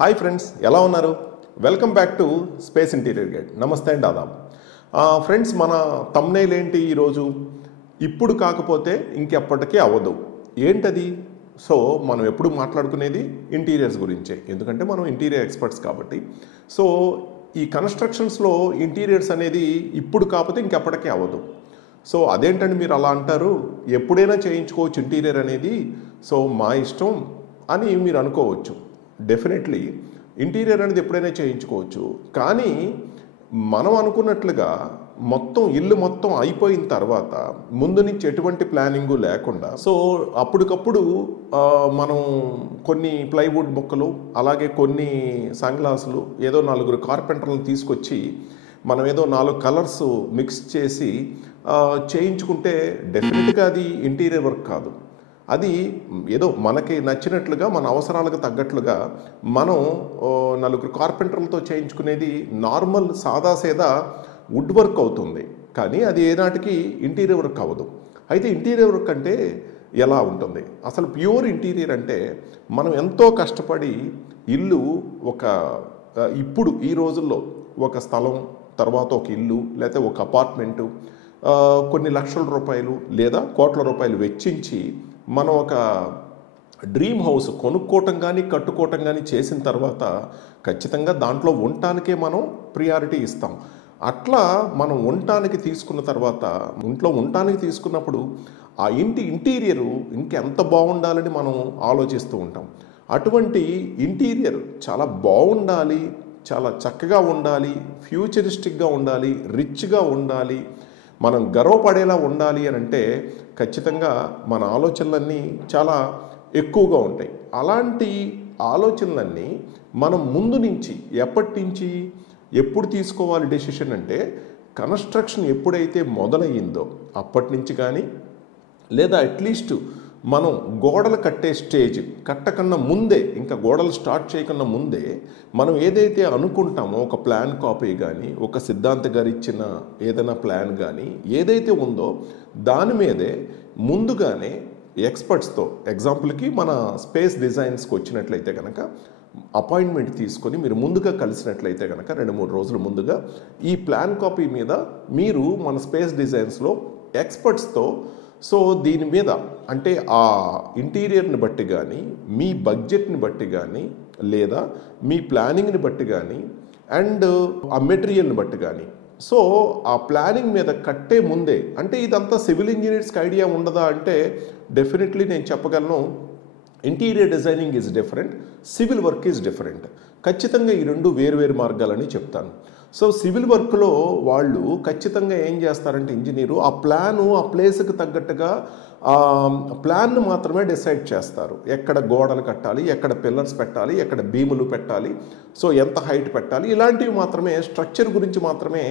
Hi friends, ఎలా ఉన్నారు? Welcome back to space interior guide. నమస్తే అండి, ఆదాబ్. ఫ్రెండ్స్, మన థంబ్నెయిల్ ఏంటి ఈరోజు? ఇప్పుడు కాకపోతే ఇంకెప్పటికీ అవ్వదు. ఏంటది? సో మనం ఎప్పుడు మాట్లాడుకునేది ఇంటీరియర్స్ గురించే, ఎందుకంటే మనం ఇంటీరియర్ ఎక్స్పర్ట్స్ కాబట్టి. సో ఈ కన్స్ట్రక్షన్స్లో ఇంటీరియర్స్ అనేది ఇప్పుడు కాకపోతే ఇంకెప్పటికీ అవ్వదు. సో అదేంటండి మీరు అలా అంటారు? ఎప్పుడైనా చేయించుకోవచ్చు ఇంటీరియర్ అనేది, సో మా ఇష్టం అని మీరు అనుకోవచ్చు. డెఫినెట్లీ ఇంటీరియర్ అనేది ఎప్పుడైనా చేయించుకోవచ్చు. కానీ మనం అనుకున్నట్లుగా ఇల్లు మొత్తం అయిపోయిన తర్వాత ముందు నుంచి ఎటువంటి ప్లానింగు లేకుండా, సో అప్పటికప్పుడు మనం కొన్ని ప్లైవుడ్ ముక్కలు, అలాగే కొన్ని సన్గ్లాసులు, ఏదో 4 కార్పెంటర్లను తీసుకొచ్చి మనం ఏదో 4 కలర్స్ మిక్స్ చేసి చేయించుకుంటే డెఫినెట్గా అది ఇంటీరియర్ వర్క్ కాదు. అది ఏదో మనకి నచ్చినట్లుగా, మన అవసరాలకు తగ్గట్లుగా మనం 4 కార్పెంటర్లతో చేయించుకునేది నార్మల్ సాదాసేదా వుడ్ వర్క్ అవుతుంది. కానీ అది ఏనాటికి ఇంటీరియర్ వర్క్ అవ్వదు. అయితే ఇంటీరియర్ వర్క్ అంటే ఎలా ఉంటుంది? అసలు ప్యూర్ ఇంటీరియర్ అంటే మనం ఎంతో కష్టపడి ఇల్లు ఇప్పుడు ఈ రోజుల్లో ఒక స్థలం, తర్వాత ఒక ఇల్లు, లేకపోతే ఒక అపార్ట్మెంటు, కొన్ని లక్షల రూపాయలు లేదా కోట్ల రూపాయలు వెచ్చించి మనం ఒక డ్రీమ్ హౌస్ కొనుక్కోవటం కానీ కట్టుకోవటం కానీ చేసిన తర్వాత ఖచ్చితంగా దాంట్లో ఉండటానికే మనం ప్రియారిటీ ఇస్తాం. అట్లా మనం ఉండటానికి తీసుకున్న తర్వాత, ఇంట్లో ఉండటానికి తీసుకున్నప్పుడు ఆ ఇంటి ఇంటీరియరు ఇంకెంత బాగుండాలని మనం ఆలోచిస్తూ ఉంటాం. అటువంటి ఇంటీరియర్ చాలా బాగుండాలి, చాలా చక్కగా ఉండాలి, ఫ్యూచరిస్టిక్గా ఉండాలి, రిచ్గా ఉండాలి, మనం గర్వపడేలా ఉండాలి అని అంటే ఖచ్చితంగా మన ఆలోచనలన్నీ చాలా ఎక్కువగా ఉంటాయి. అలాంటి ఆలోచనలన్నీ మనం ముందు నుంచి ఎప్పటి నుంచి ఎప్పుడు తీసుకోవాలి డెసిషన్ అంటే, కన్స్ట్రక్షన్ ఎప్పుడైతే మొదలయ్యిందో అప్పటి నుంచి కానీ, లేదా అట్లీస్ట్ మనం గోడలు కట్టే స్టేజ్ కట్టకన్నా ముందే, ఇంకా గోడలు స్టార్ట్ చేయకన్నా ముందే మనం ఏదైతే అనుకుంటామో, ఒక ప్లాన్ కాపీ కానీ, ఒక సిద్ధాంత్ గారు ఇచ్చిన ఏదైనా ప్లాన్ కానీ ఏదైతే ఉందో దాని మీదే ముందుగానే ఎక్స్పర్ట్స్తో, ఎగ్జాంపుల్కి మన స్పేస్ డిజైన్స్కి వచ్చినట్లయితే కనుక అపాయింట్మెంట్ తీసుకొని మీరు ముందుగా కలిసినట్లయితే కనుక 2-3 రోజుల ముందుగా ఈ ప్లాన్ కాపీ మీద మీరు మన స్పేస్ డిజైన్స్లో ఎక్స్పర్ట్స్తో, సో దీని మీద అంటే ఆ ఇంటీరియర్ని బట్టి కానీ, మీ బడ్జెట్ని బట్టి కానీ, లేదా మీ ప్లానింగ్ని బట్టి కానీ, అండ్ ఆ మెటీరియల్ని బట్టి కానీ, సో ఆ ప్లానింగ్ మీద కట్టే ముందే, అంటే ఇదంతా సివిల్ ఇంజనీర్స్కి ఐడియా ఉండదా అంటే డెఫినెట్లీ నేను చెప్పగలను, interior designing is different, civil work is different. ఖచ్చితంగా ఈ రెండు వేరు మార్గాలని చెప్తాను. సో సివిల్ వర్క్లో వాళ్ళు ఖచ్చితంగా ఏం చేస్తారంటే, ఇంజనీరు ఆ ప్లేస్కి తగ్గట్టుగా ప్లాన్ను మాత్రమే డిసైడ్ చేస్తారు. ఎక్కడ గోడలు కట్టాలి, ఎక్కడ పిల్లర్స్ పెట్టాలి, ఎక్కడ బీములు పెట్టాలి, సో ఎంత హైట్ పెట్టాలి, ఇలాంటివి మాత్రమే, స్ట్రక్చర్ గురించి మాత్రమే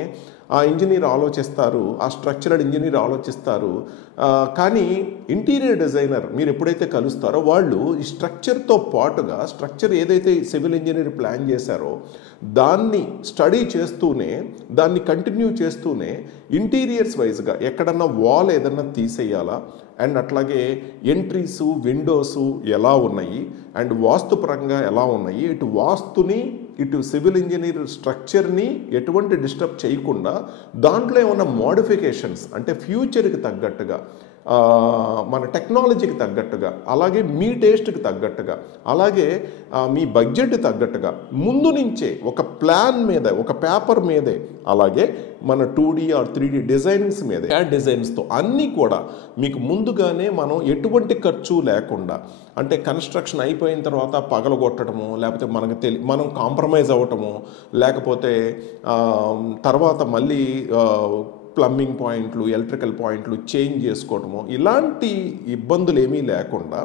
ఆ ఇంజనీర్ ఆలోచిస్తారు, ఆ స్ట్రక్చరల్ ఇంజనీర్ ఆలోచిస్తారు. కానీ ఇంటీరియర్ డిజైనర్ మీరు ఎప్పుడైతే కలుస్తారో వాళ్ళు ఈ స్ట్రక్చర్తో పాటుగా, స్ట్రక్చర్ ఏదైతే సివిల్ ఇంజనీర్ ప్లాన్ చేశారో దాన్ని స్టడీ చేస్తూనే, దాన్ని కంటిన్యూ చేస్తూనే ఇంటీరియర్స్ వైజ్గా ఎక్కడన్నా వాల్ ఏదన్నా తీసేయాలా, అండ్ అట్లాగే ఎంట్రీసు, విండోసు ఎలా ఉన్నాయి, అండ్ వాస్తుపరంగా ఎలా ఉన్నాయి, ఇటు వాస్తుని ఇటు సివిల్ ఇంజనీర్ స్ట్రక్చర్ని ఎటువంటి డిస్టర్బ్ చేయకుండా దాంట్లో ఏమన్నా మోడిఫికేషన్స్ అంటే ఫ్యూచర్కి తగ్గట్టుగా, మన టెక్నాలజీకి తగ్గట్టుగా, అలాగే మీ టేస్ట్కి తగ్గట్టుగా, అలాగే మీ బడ్జెట్ తగ్గట్టుగా ముందు నుంచే ఒక ప్లాన్ మీద, ఒక పేపర్ మీదే, అలాగే మన 2D ఆర్ 3D డిజైన్స్ మీదే, ఆ డిజైన్స్తో అన్నీ కూడా మీకు ముందుగానే మనం ఎటువంటి ఖర్చు లేకుండా, అంటే కన్స్ట్రక్షన్ అయిపోయిన తర్వాత పగలగొట్టడము, లేకపోతే మనం కాంప్రమైజ్ అవ్వటము, లేకపోతే తర్వాత మళ్ళీ ప్లంబింగ్ పాయింట్లు, ఎలక్ట్రికల్ పాయింట్లు చేంజ్ చేసుకోవటము, ఇలాంటి ఇబ్బందులు ఏమీ లేకుండా,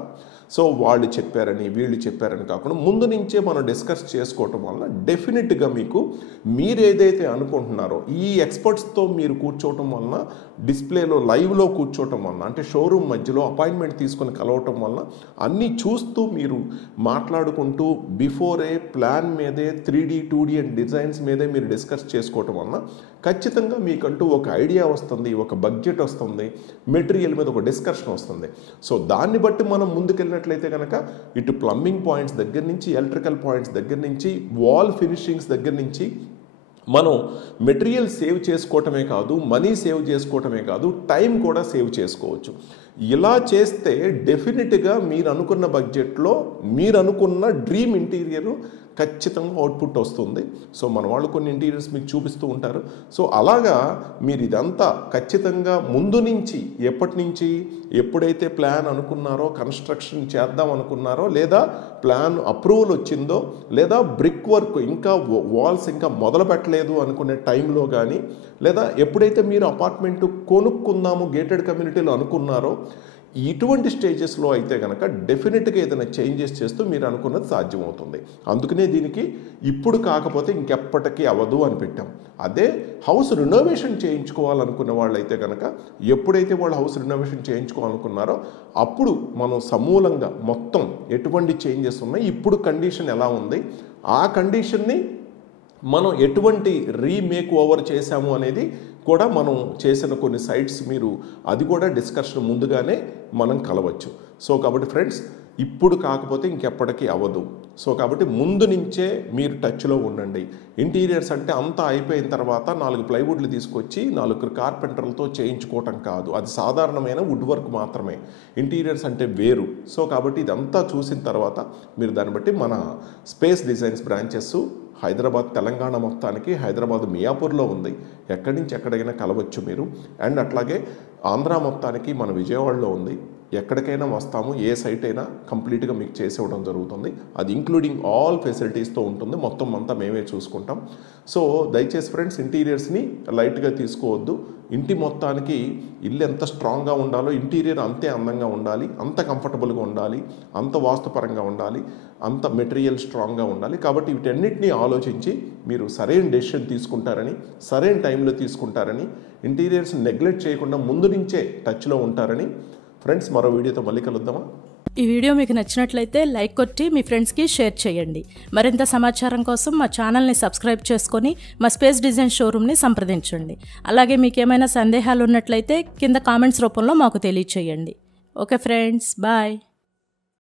సో వాళ్ళు చెప్పారని వీళ్ళు చెప్పారని కాకుండా ముందు నుంచే మనం డిస్కస్ చేసుకోవటం వలన డెఫినెట్గా మీకు మీరు ఏదైతే అనుకుంటున్నారో ఈ ఎక్స్పర్ట్స్తో మీరు కూర్చోవటం వలన, డిస్ప్లేలో లైవ్లో కూర్చోవటం వలన, అంటే షోరూమ్ మధ్యలో అపాయింట్మెంట్ తీసుకొని కలవటం వలన, అన్నీ చూస్తూ మీరు మాట్లాడుకుంటూ బిఫోరే ప్లాన్ మీదే 3D 2D అండ్ డిజైన్స్ మీదే మీరు డిస్కస్ చేసుకోవటం వలన ఖచ్చితంగా మీకంటూ ఒక ఐడియా వస్తుంది, ఒక బడ్జెట్ వస్తుంది, మెటీరియల్ మీద ఒక డిస్కషన్ వస్తుంది. సో దాన్ని బట్టి మనం ముందుకెళ్ళిన చూసుకున్నట్లయితే కనుక ఇటు ప్లంబింగ్ పాయింట్స్ దగ్గర నుంచి ఎలక్ట్రికల్ పాయింట్స్ దగ్గర నుంచి వాల్ ఫినిషింగ్స్ దగ్గర నుంచి మనం మెటీరియల్ సేవ్ చేసుకోవటమే కాదు, మనీ సేవ్ చేసుకోవటమే కాదు, టైం కూడా సేవ్ చేసుకోవచ్చు. ఇలా చేస్తే డెఫినెట్గా మీరు అనుకున్న బడ్జెట్లో మీరు అనుకున్న డ్రీమ్ ఇంటీరియర్ ఖచ్చితంగా అవుట్పుట్ వస్తుంది. సో మన వాళ్ళు కొన్ని ఇంటీరియర్స్ మీకు చూపిస్తూ ఉంటారు. సో అలాగా మీరు ఇదంతా ఖచ్చితంగా ముందు నుంచి ఎప్పటి నుంచి ఎప్పుడైతే ప్లాన్ అనుకున్నారో, కన్స్ట్రక్షన్ చేద్దాం అనుకున్నారో, లేదా ప్లాన్ అప్రూవల్ వచ్చిందో, లేదా బ్రిక్ వర్క్ ఇంకా వాల్స్ ఇంకా మొదలు పెట్టలేదు అనుకునే టైంలో కానీ, లేదా ఎప్పుడైతే మీరు అపార్ట్మెంట్ కొనుక్కుందాము గేటెడ్ కమ్యూనిటీలో అనుకున్నారో, ఇటువంటి స్టేజెస్లో అయితే కనుక డెఫినెట్గా ఏదైనా చేంజెస్ చేస్తూ మీరు అనుకున్నది సాధ్యమవుతుంది. అందుకనే దీనికి ఇప్పుడు కాకపోతే ఇంకెప్పటికీ అవ్వదు అని పెట్టాం. అదే హౌస్ రినోవేషన్ చేయించుకోవాలనుకున్న వాళ్ళైతే కనుక ఎప్పుడైతే వాళ్ళు హౌస్ రినోవేషన్ చేయించుకోవాలనుకున్నారో అప్పుడు మనం సమూలంగా మొత్తం ఎటువంటి చేంజెస్ ఉన్నాయి, ఇప్పుడు కండిషన్ ఎలా ఉంది, ఆ కండిషన్ని మనం ఎటువంటి రీమేక్ ఓవర్ చేశాము అనేది కూడా మనం చేసిన కొన్ని సైట్స్ మీరు అది కూడా డిస్కషన్ ముందుగానే మనం కలవచ్చు. సో కాబట్టి ఫ్రెండ్స్, ఇప్పుడు కాకపోతే ఇంకెప్పటికీ అవ్వదు. సో కాబట్టి ముందు నుంచే మీరు టచ్లో ఉండండి. ఇంటీరియర్స్ అంటే అంతా అయిపోయిన తర్వాత 4 ప్లైవుడ్లు తీసుకొచ్చి 4 కార్పెంటర్లతో చేయించుకోవటం కాదు, అది సాధారణమైన వుడ్ వర్క్ మాత్రమే. ఇంటీరియర్స్ అంటే వేరు. సో కాబట్టి ఇదంతా చూసిన తర్వాత మీరు దాన్ని బట్టి మన space designs branches Hyderabad, Telangana మొత్తానికి హైదరాబాద్ మియాపూర్లో ఉంది, ఎక్కడి నుంచి ఎక్కడికైనా కలవచ్చు మీరు. అండ్ అట్లాగే ఆంధ్ర మొత్తానికి మన విజయవాడలో ఉంది, ఎక్కడికైనా వస్తాము, ఏ సైట్ అయినా కంప్లీట్గా మీకు చేసి ఇవ్వడం జరుగుతుంది. అది ఇంక్లూడింగ్ ఆల్ ఫెసిలిటీస్తో ఉంటుంది, మొత్తం అంతా మేమే చూసుకుంటాం. సో దయచేసి ఫ్రెండ్స్, ఇంటీరియర్స్ని లైట్గా తీసుకోవద్దు. ఇంటి మొత్తానికి ఇల్లు ఎంత స్ట్రాంగ్గా ఉండాలో ఇంటీరియర్ అంతే అందంగా ఉండాలి, అంత కంఫర్టబుల్గా ఉండాలి, అంత వాస్తుపరంగా ఉండాలి, అంత మెటీరియల్ స్ట్రాంగ్గా ఉండాలి. కాబట్టి వీటన్నిటిని ఆలోచించి మీరు సరైన డెసిషన్ తీసుకుంటారని, సరైన టైంలో తీసుకుంటారని, ఇంటీరియర్స్ నెగ్లెక్ట్ చేయకుండా ముందు నుంచే టచ్లో ఉంటారని ఫ్రెండ్స్, మరో వీడియోతో మళ్ళీ కలుద్దామా? ఈ వీడియో మీకు నచ్చినట్లయితే లైక్ కొట్టి మీ ఫ్రెండ్స్కి షేర్ చేయండి. మరింత సమాచారం కోసం మా ఛానల్ని సబ్స్క్రైబ్ చేసుకొని మా స్పేస్ డిజైన్ షోరూమ్ని సంప్రదించండి. అలాగే మీకు ఏమైనా సందేహాలు ఉన్నట్లయితే కింద కామెంట్స్ రూపంలో మాకు తెలియచేయండి. Okay friends, bye.